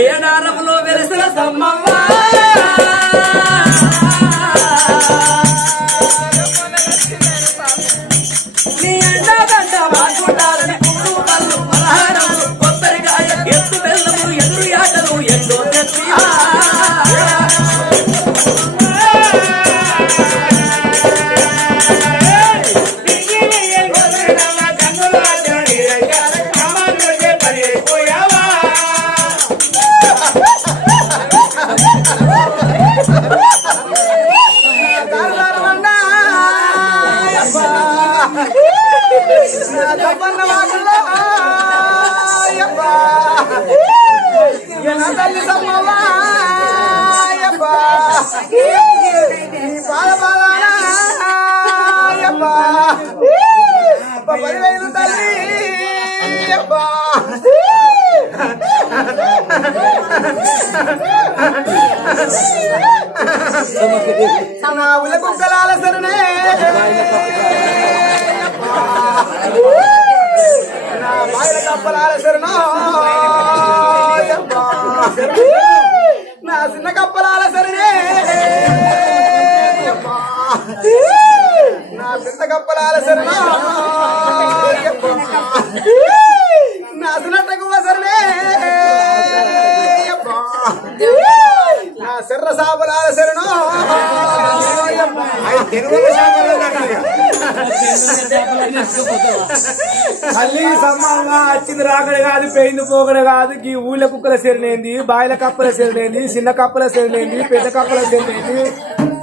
మేడారంలో వెలిసిన సమ్మమ్మ పదివేలు తల్లి అబ్బా నా ఉల కుక్కలాల నా బాయిల కప్పలాల నా చిన్న కప్పలాల సరనే. నా పెద్ద కప్పలాల సరనో నా సునట్టకు సరనే. నా శర్ర సాపలాల శరణు తల్లి సమ్మంగా వచ్చింది రాకడే కాదు పెయింది పోకడే కాదు. ఈ ఊళ్ళ కుక్కల సెరినేంది బాయిల కప్పల సెరినేంది చిన్న కప్పల సెరినేంది పెద్ద కప్పల సెరినేంది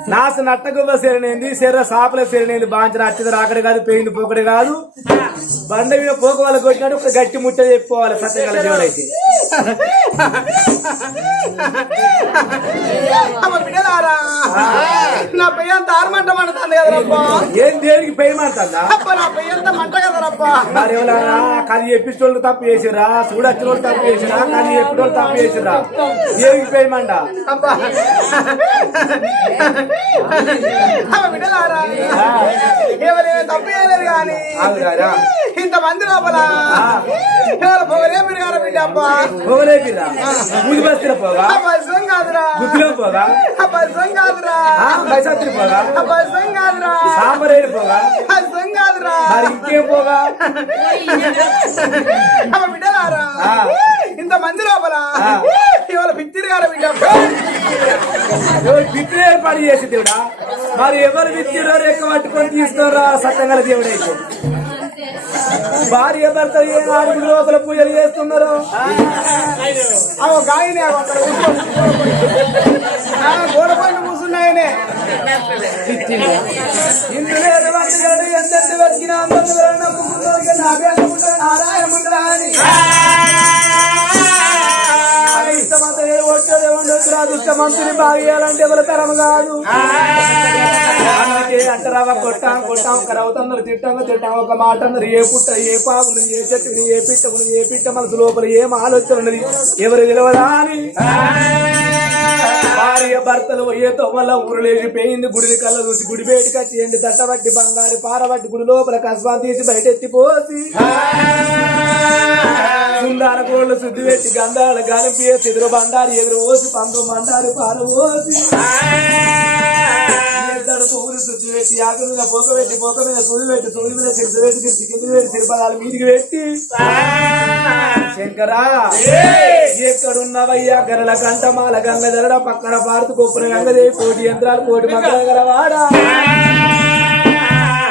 నాసు నట్టగువ్వ సెరినేంది శర్ర సాపల సెరినేంది బాంచిన అచ్చిద రాకడి కాదు పెయింది పోకడి కాదు. బండ మీద పోక వాళ్ళకి కొట్టినట్టు ఒక గట్టి ముట్ట చెప్పుకోవాలి సత్యకాల బిడ్డలారా నా పెయ్య మండుతుంది కదరప్పా ఏం దేనికి పెయ్యమంటుందా అప్ప నా పెయ్య అంత మంట కదరప్పా మరి కది తప్పు చేసిరా చూడొచ్చిన వాళ్ళు తప్పు చేసిరా కానీ ఎప్పుడు తప్పు చేసిరా దేనికి అబ్బా. బిడ్డలారా ఎవరైనా తప్పు చేయలేదు కానీ. ఇంత మంది లోపల ఎవరు పొగరే పెరిగారు బిడ్డ అబ్బా పోగలేపిరా పూజ బస్తీలో పోగా అబ్బా ఇష్టం కాదురా గుత్తిలో పోగా అబ్బా ఇష్టం కాదురా బైసాత్రి పోగా అబ్బా ఇష్టం కాదురా సాంబరేడు పోగా ఇష్టం కాదురా మరి ఇంకేం పోగా అమ్మ బిడ్డలారా ఆ. ఇంత మంది లోపల ఆ. ఇవాళ పిచ్చిరి గారు బిడ్డ ఎవరు పిత్రి ఏర్పాటు చేసి దేవుడా మరి ఎవరు విత్తిరో రెక్క పట్టుకొని తీసుకోరా సత్యంగల దేవుడైతే భార్య భర్త ఏ నాలుగు లోపల పూజలు చేస్తున్నారు? అవ గాయని గోడ పైన కూర్చున్నాయనే ఇందులో ఎంత వెతికినా అందరూ నా పేరు అదృష్టమంతుని బాగేయాలంటే ఎవరి తరం కాదు? అంటారా కొట్టాం కొట్టాం కరవుతున్నారు తిట్టాము తిట్టాం. ఒక మాట అన్నారు ఏ పుట్ట ఏ పాకులు ఏ చెట్టుని ఏ పిట్టకులు ఏ పిట్ట మనసు లోపల ఏం ఆలోచన ఉన్నది? ఎవరు విలువదా అని భార్య భర్తలు ఏ తొవ్వల ఊరు లేచిపోయింది. గుడి కళ్ళ చూసి గుడి బయటకు వచ్చేయండి దట్టబట్టి బంగారు పారబట్టి గుడి లోపల కస్బాన్ తీసి బయటెత్తి పోసి. సుందాల కోళ్ళు శుద్ధి పెట్టి గంధాల గనిపి ఎదురు బండారు ఎదురు పోసి పండు మండారు పారబోసి. పోసి ఎద్దడు పువ్వులు శుద్ధి పెట్టి ఆకు మీద పోక పెట్టి పోక మీద సూది పెట్టి సూది మీద పెట్టి కింద పెట్టి మీదికి పెట్టి. శంకరా ఎక్కడున్నవయ్యా? గరల గంగ జరడ పక్కన పారుతు కొప్పున గంగదే కోటి యంత్రాలు కోటి మక్కల గలవాడా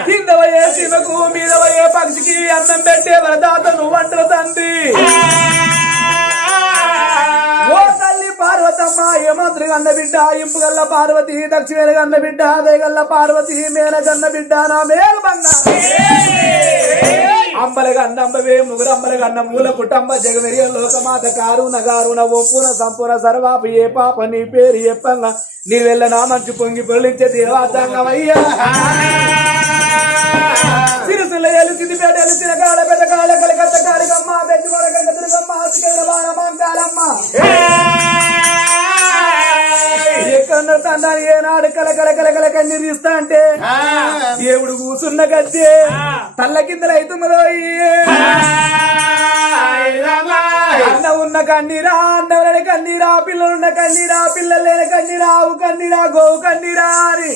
కింద శివకు మీద పోయే పక్షికి అన్నం పెట్టే వరదాత నువ్వు అంటారు తండ్రి. పార్వతమ్మ ఏమంత్రి గన్న బిడ్డ ఇంపు గల్ల పార్వతి దక్షిణ గన్న బిడ్డ వేగల్ల పార్వతి మేల గన్న బిడ్డ నా మేలు బంగారు. అంబల గన్న అంబవే ముగురు అంబల గన్న మూల కుటుంబ జగవరియ లోకమాత కారుణ గారున ఒప్పున సంపూర్ణ సర్వాపు ఏ పాప నీ పేరు చెప్పంగా నీ వెళ్ళ నా మంచు పొంగి పొలించే దేవాతంగమయ్యా సిరుసుల ఎలు పేట ఎలు చిరకాల పెద్ద కాల కలకత్త కాళికమ్మ పెద్ద కొడక తండ్రి ఏనాడు కల కల కల కల కన్నీరు ఇస్తా అంటే దేవుడు కూసున్న గద్దె తల్ల కిందలు అవుతున్నదో అన్న ఉన్న కన్నీరా అన్నవరని కన్నీరా పిల్లలున్న కన్నీరా పిల్లలు లేని కన్నీరా ఆవు కన్నీరా గోవు కన్నీరా అని.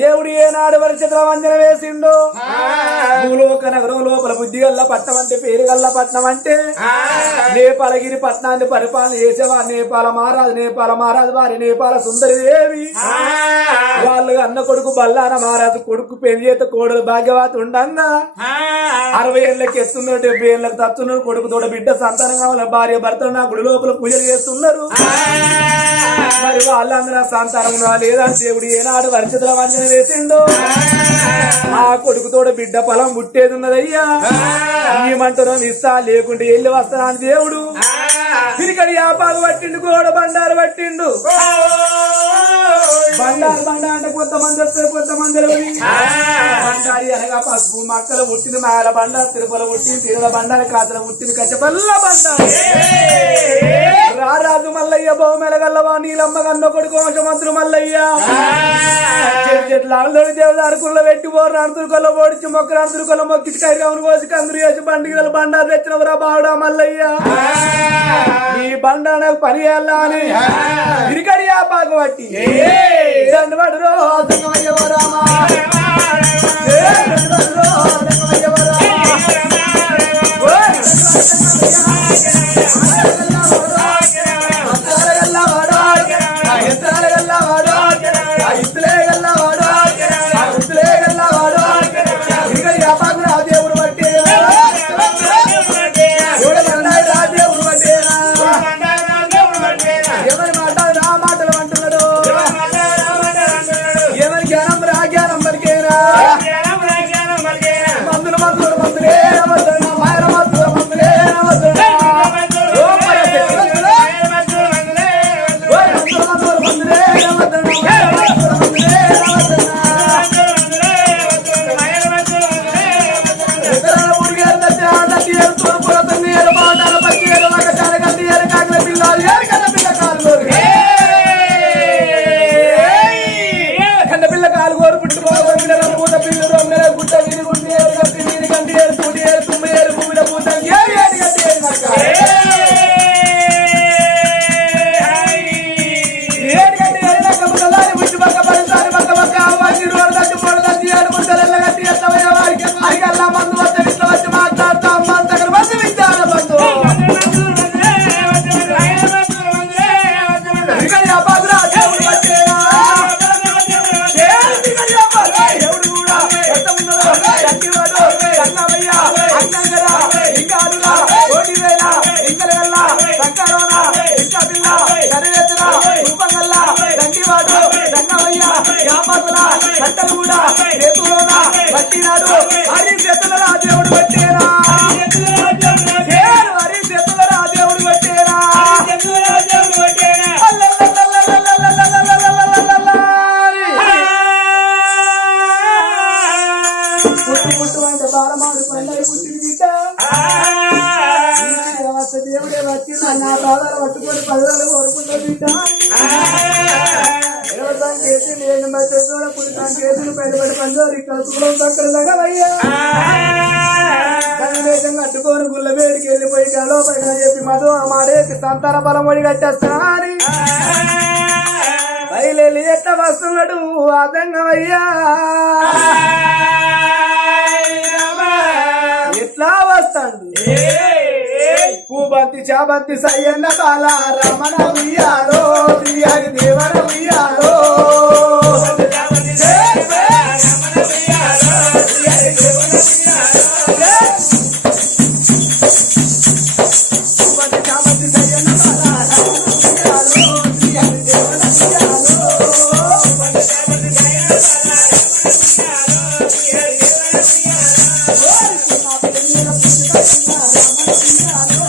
దేవుడు ఏనాడు వరిచిత్ర వంజన వేసిండు. భూలోక నగరం లోపల బుద్ధి గల్ల పట్నం అంటే పేరు గల్ల పట్నం అంటే నేపాలగిరి పట్నాన్ని పరిపాలన చేసేవా నేపాల మహారాజు నేపాల మహారాజు వారి నేపాల సుందరి దేవి. వాళ్ళు అన్న కొడుకు బల్లాన మహారాజు కొడుకు పెళ్ళి చేత కోడలు భాగ్యవాత ఉండంగా. అరవై ఏళ్ళకి ఎత్తున్నాడు డెబ్బై ఏళ్ళకి తత్తున్నాడు కొడుకు తోడ బిడ్డ సంతానం కావాలి భార్య భర్త నా గుడి లోపల పూజలు చేస్తున్నారు. మరి వాళ్ళందరూ సంతానం లేదా దేవుడు ఏనాడు వరిచిత్ర వంజన వేసిందో? ఆ కొడుకు తోడ బిడ్డ పొలం పుట్టేది ఉన్నదయ్యా ఈ ఇస్తా లేకుంటే వెళ్ళి వస్తాను అని దేవుడు. తిరిగడి యాపాలు పట్టిండు గోడ బండారు పట్టిండు. బండారు బండ అంటే కొంతమంది వస్తారు కొంతమంది బండారి అనగా పసుపు మక్కలు పుట్టింది మేల బండ తిరుపల పుట్టింది తిరుల బండారు కాతల పుట్టింది కచ్చపల్ల బండారు. రారాజు మల్లయ్య బహుమెలగల్లవా నీలమ్మ కన్న కొడుకు వంశమంత్రులు మల్లయ్య. చెట్టు చెట్లు ఆందోళన దేవదారు కుళ్ళ పెట్టి బోరు అడుతురు కొల్ల ఓడిచి మొక్కలు అడుతురు కొల్ల మొక్కి కైరి అవును కోసి కందులు వేసి బండిగలు బండారు తెచ్చినవరా బావుడా మల్లయ్య. ఈ బండ నాకు పని చేయాలా అని ఇరికడి ఆ పాకు పట్టి. దండవాడు రో దంగమయ్య ఓ రామా. ఏ. దండవాడు ఏమవుతున్నావు యాపతుల గంటలు కూడా రేతులోన పట్టినాడు హరి చేతులరా దేవుడు పట్టేరా. చేసి నేను చేతులు పెట్టుబడి పంజోరి కలుపుకోవడం దగ్గరయ్యా కట్టుకొని గుళ్ళ వేడికి వెళ్ళిపోయి గలో పైన చెప్పి మధు ఆ. మాడేసి సంతాన బలం ఒడి కట్టేస్తానని బయలు ఎట్లా వస్తున్నాడు అదంగమయ్యా ఎట్లా వస్తాడు పూబంతి చాబంతి సయ్యన్న బాల రమణ ఉయ్యాలో శ్రీహరి దేవర ఉయ్యాలో Yeah.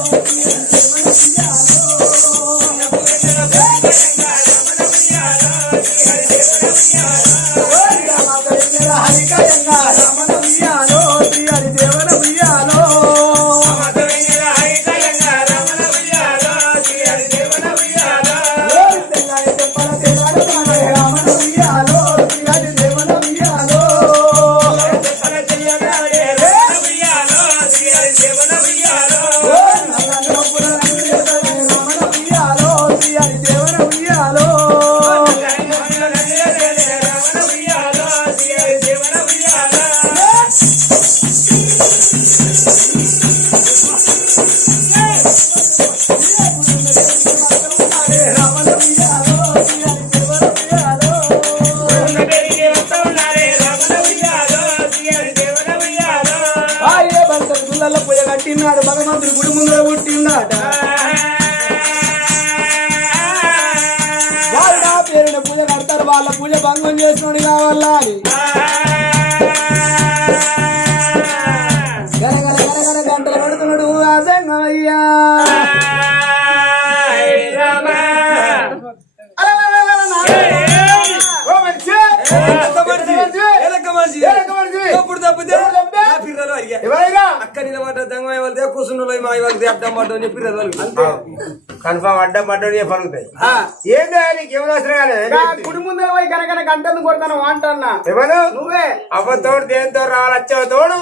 కన్ఫామ్ అడ్డం పడ్డం పలుకుతాయి ఏంది నీకు ఏమైనా అవసరం కాలేదు? కుడి ముందర పోయి కనుక గంటను కొడతాను అంటన్నా. ఎవరు? నువ్వే. అవ్వతోడు దేంతో రావాలచ్చావు తోడు.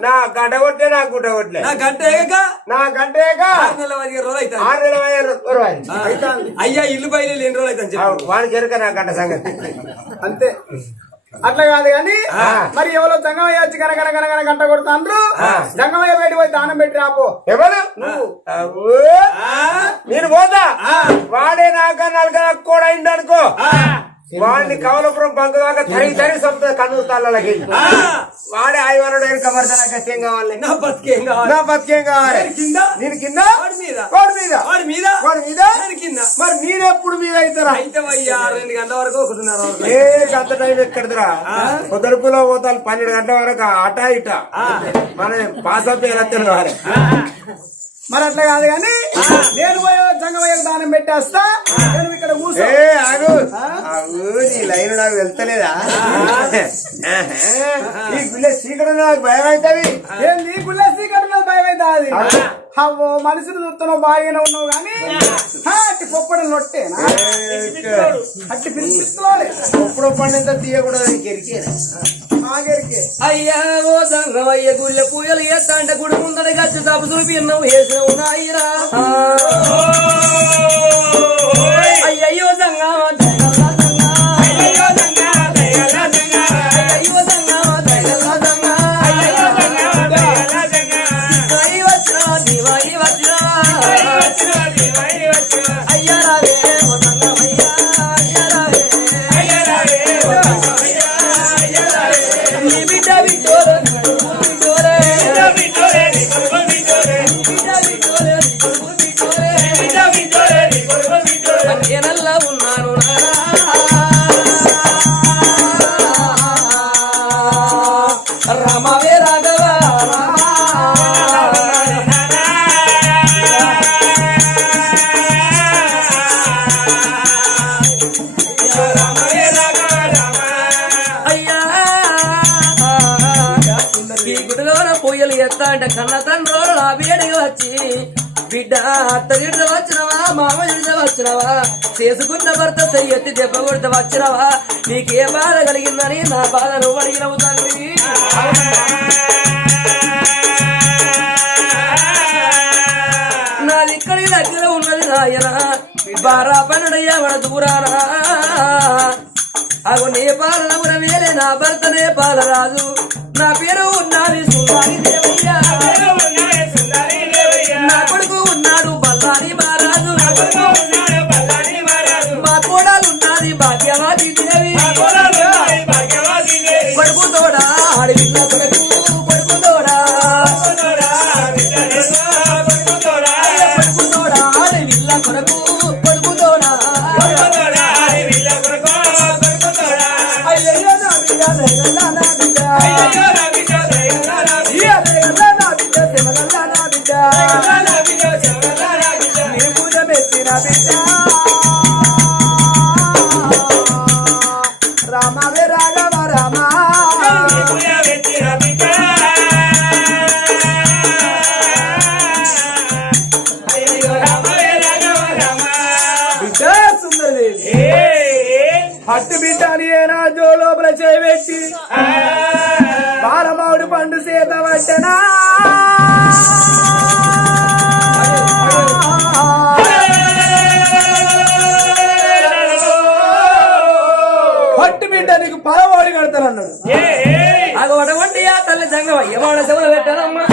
నా గడ్డ కొట్టే నా గుడ్డ కొట్లే నా గంట ఏక నా గంటేక ఆరు నెలల రోజులు అవుతాయి ఆరు నెలల రూపాయలు. అయ్యా ఇల్లు బయలు ఎన్ని రోజులు చెప్పు. వానికి ఎరుక నా గంట సంగతి. అంతే. అట్లా కాదు కానీ మరి ఎవరో జంగమయ్య వచ్చి కనుక కనుక కనుక గంట కొడుతాండ్రు? జంగమయ్య బయట పోయి దానం పెట్టి రాపో ఎవరు. నేను పోతా. వాడే నాక నలుగు కూడా అయింది అనుకో వాడిని కవలపురం బంకు దాకా తరిగి తరిగి సొంత కన్ను తాళ్ళకి వాడే కబర్దా నాకు అత్యం కావాలి? నా బతికేం కావాలి? నా బతికేం కావాలి? కింద? నేను కింద? వాడి మీద? వాడి మీద? వాడి మీద? వాడి మీద? కింద? మరి నేనెప్పుడు మీద అవుతారా? అయితే అయ్యా రెండు గంటల వరకు ఒకటిన్నర ఏ గంట టైం ఎక్కడదిరా? పొద్దుడుపులో పోతాను పన్నెండు గంటల వరకు అట ఇట. మన పాస్ అప్ ఎలా మరి అట్లా కాదు కానీ నేను పోయి జంగమయ్య దానం పెట్టేస్తా నేను ఇక్కడ కూర్చో. ఆగు. నీ లైన్ నాకు వెళ్తలేదా ఈ పిల్ల చీకటి నాకు భయం అవుతుంది ఏంది గుళ్ళేసి కట్టిన భయం అయితే అది అవ్వో మనుషులు చూస్తున్నావు బాగానే ఉన్నావు కానీ అట్టి పొప్పడి నొట్టేనా? అట్టి పండింత తీయకూడదు ఎరికేనా? ఆగరికి అయ్యా ఓ సంగమయ్య గుళ్ళ పూయలు ఎత్తంటే గుడి ముందర గచ్చి తప్పులు పిన్నవు వేసిన ఉన్నాయిరా అయ్యయ్యో గుడిలోన పొయ్యలు ఎత్తా అంటే కన్న తండ్రులు నా వేడికి వచ్చి బిడ్డ అత్త గిడ్డ వచ్చినవా? మామ గిడ్డ వచ్చినవా? చేసుకున్న భర్త ఎత్తి దెబ్బ కొడితే వచ్చినవా? నీకే బాధ కలిగిందని నా బాధ నువ్వు అడిగినవు తండ్రి. నాది ఇక్కడికి దగ్గర ఉన్నది నాయన బారా పన్నడయ్యా మన దూరానా? అగు నేపాలనమున వేలే నా భర్త నేపాలరాజు. నా పేరు ఉన్నది సుందారి దేవయ్య. నా కొడుకు ఉన్నాడు బల్లారి మహారాజు. మా కోడలు ఉన్నది భాగ్యవాది దేవి. కొడుకు తోడా అడవిన్న సంగం ఏమాడ పెట్టారమ్మా?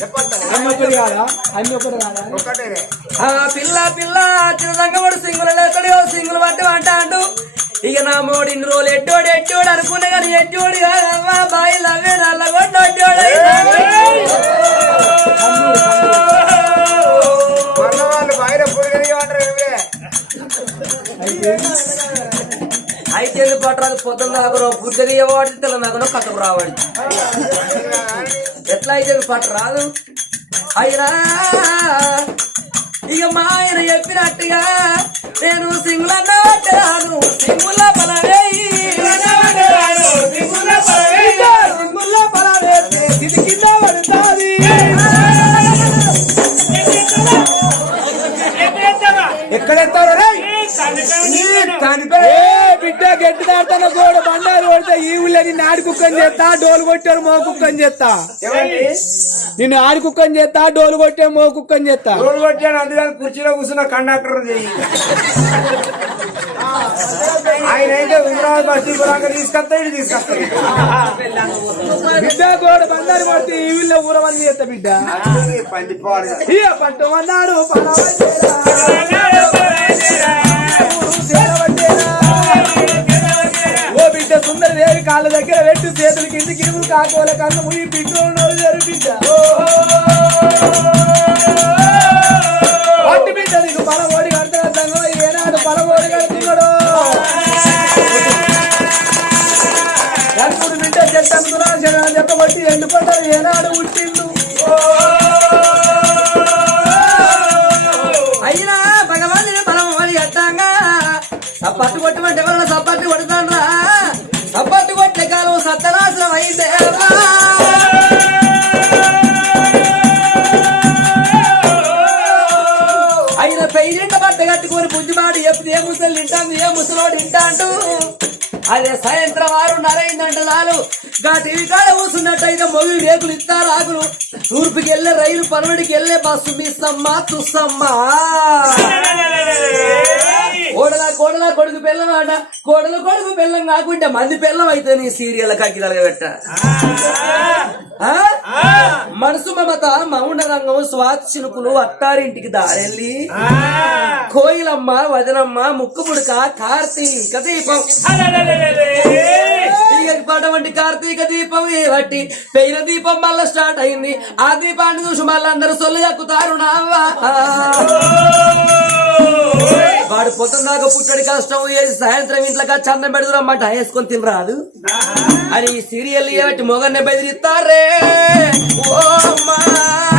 కాదా? అన్ని ఒకటి కాదా? ఆ పిల్ల పిల్ల చిన్నదంగముడు సింగులు ఎక్కడో సింగులు పట్టు అంటాడు ఇక నా మోడు ఇన్ని రోజులు ఎట్టోడు ఎట్టోడు అనుకున్నా కానీ ఎట్టోడు కాదమ్మా బాయి లవ్వే నల్లగొండ మన వాళ్ళు బయట పురుగని అంటారు ఇవే అయితే? పట్టరాదు పొద్దున్న దాకా పుద్దరి వాడి తెల్ల దాకా కథకు రావాడి ఎట్లా అయితే పాట రాదు. అయినా ఇక మా ఆయన చెప్పినట్టుగా నేను సింగుల పట్టరాను సింగుల పలవేయి సింగుల్లో పలావేస్తే ఇది కింద పడుతుంది ఎక్కడెత్తారు బిడ్డ గట్టి దాడుతున్న గోడ బండారు కొడితే ఈ ఊళ్ళో నిన్ను ఆడి కుక్కని చేస్తా డోలు కొట్టారు మో కుక్కని చేస్తా. నిన్ను ఆడి కుక్కని చేస్తా డోలు కొట్టే మో కుక్కని చేస్తా. రోడ్డు కొట్టాను అందుకని కుర్చీలో కూర్చున్న కండక్టర్ ఆయన అయితే హైదరాబాద్ బస్ తీసుకొస్తా బిడ్డ గోడ బండారు కొడితే ఈ ఊళ్ళో ఊరవని చేస్తా బిడ్డ. ఇక పట్టు అన్నాడు ఓ బిడ్డ సుందర దేవి కాళ్ళ దగ్గర పెట్టి చేతులు కింది కిరుములు కాకోల కన్ను ముయి బిడ్డ ఉన్నోడు బిడ్డ బిడ్డ నీకు ఏనాడు పలవోడి కడుతున్నాడు. నలుగురు బిడ్డ చెట్టంతున్నా చెప్పబట్టి ఎండుకుంటారు ఏనాడు ఉట్టిండు అయినా భగవాన్ బలం అని ఎత్తాంగా సప్పట్టు కొట్టమంటే వాళ్ళ సప్పట్టు కొడుతాండ్రా. ముసలు తింటాను ఏ ముసలోడు తింటాంటూ అదే సాయంత్రం ఆరు నరైందంట నాలు గా టీవీ కాడ కూర్చున్నట్టయితే మొగి రేకులు ఇస్తారు ఆకులు తూర్పుకి వెళ్ళే రైలు పనుడికి వెళ్ళే బస్సు మిస్సమ్మ చూస్తమ్మా కోడలా కోడలా కొడుకు పిల్లం ఆట కోడలు కొడుకు పిల్లం కాకుంటే మంది పిల్లం అయితే నీ సీరియల్ కక్కిదలగా పెట్ట. మనసు మమత మౌన రంగం స్వాత్ చినుకులు అత్తారింటికి దారెళ్ళి. కోయిలమ్మ వదనమ్మ ముక్కు పుడక కార్తీక దీపం. వంటి కార్తీక దీపం ఏ బట్టి పెయిన దీపం మళ్ళా స్టార్ట్ అయింది. ఆ దీపాన్ని చూసి మళ్ళీ అందరూ సొల్లు ఎక్కుతారు నావా వాడు పొద్దున్న దాకా పుట్టడి కష్టం వేసి సాయంత్రం ఇంట్లోకి చందం పెడుతురమ్మాట వేసుకొని తినరాదు. అని ఈ సీరియల్ ఏబట్టి మొగన్నే బెదిరిస్తారే? ఓ అమ్మా.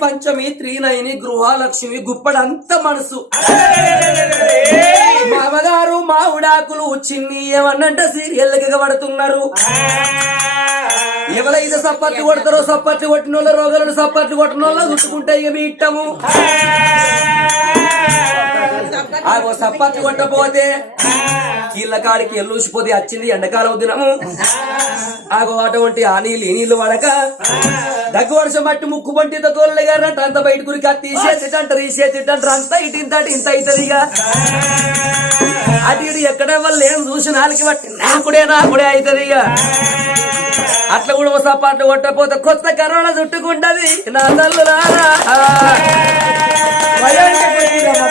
పంచమి త్రీనయని గృహలక్ష్మి గుప్పడంత మనసు. మామగారు మా ఉడాకులు చిన్ని ఏమన్నంటే సీరియల్ పడుతున్నారు ఎవరైతే సప్పట్లు కొడతారో సప్పట్లు కొట్టిన వాళ్ళ రోగాలను సప్పట్లు కొట్టిన వాళ్ళ చుట్టుకుంటే ఇక మీ ఇట్టము ఆగో సప్పట్లు కొట్టపోతే కీళ్ళ కాడికి ఎల్లుసిపోతే వచ్చింది ఎండకాలం దినము. ఆగో అటువంటి ఆ నీళ్ళు ఈ నీళ్ళు పడక దగ్గు వర్షం బట్టి ముక్కు పంటి తోలు గారంట అంత బయట గురికి తీసేసేటంటారు తీసేసేటంటారు అంత ఇటు ఇంత అటు ఇంత అవుతుంది ఇక. అటు ఇటు ఎక్కడ వల్ల ఏం చూసి నాలుగు బట్టి నాకుడే నాకుడే అవుతుంది ఇక. అట్లా కూడా ఒక సపాట్లు కొట్టపోతే కొత్త కరోనా చుట్టుకుంటది నా తల్లులారా. భయానికి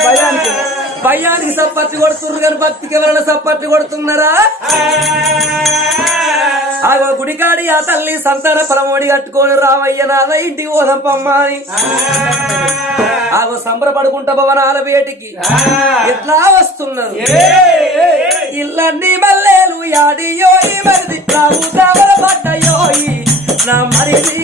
భయానికి. భయానికి సప్పట్లు కొడుతున్నారు కానీ భక్తికి ఎవరైనా సప్పట్లు కొడుతున్నారా? ఆగో గుడికాడి ఆ తల్లి సంతాన పరమోడి కట్టుకొని రావయ్య నాన్న ఇంటికి ఓదంపమ్మ అని. ఆగో సంబరపడుకుంటా భవనాల వేటికి. ఎట్లా వస్తున్నారు? ఇల్లన్నీ మల్లేలు యాడియోయి మరిది లాగు తావర పడ్డయోయి నా మరిది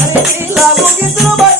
నా మరిది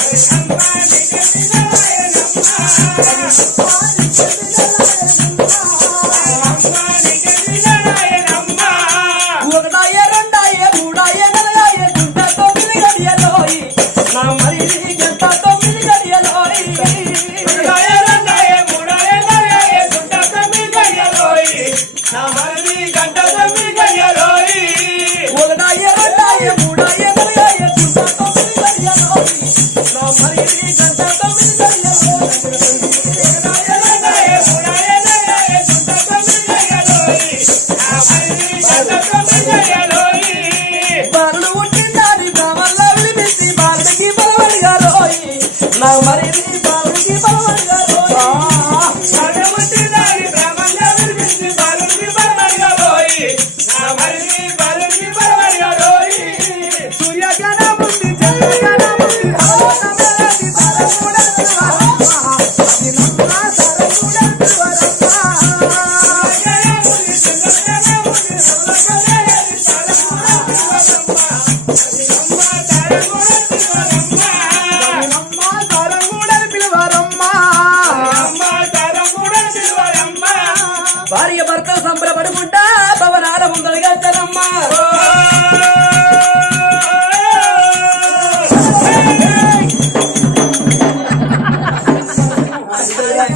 好人间八八八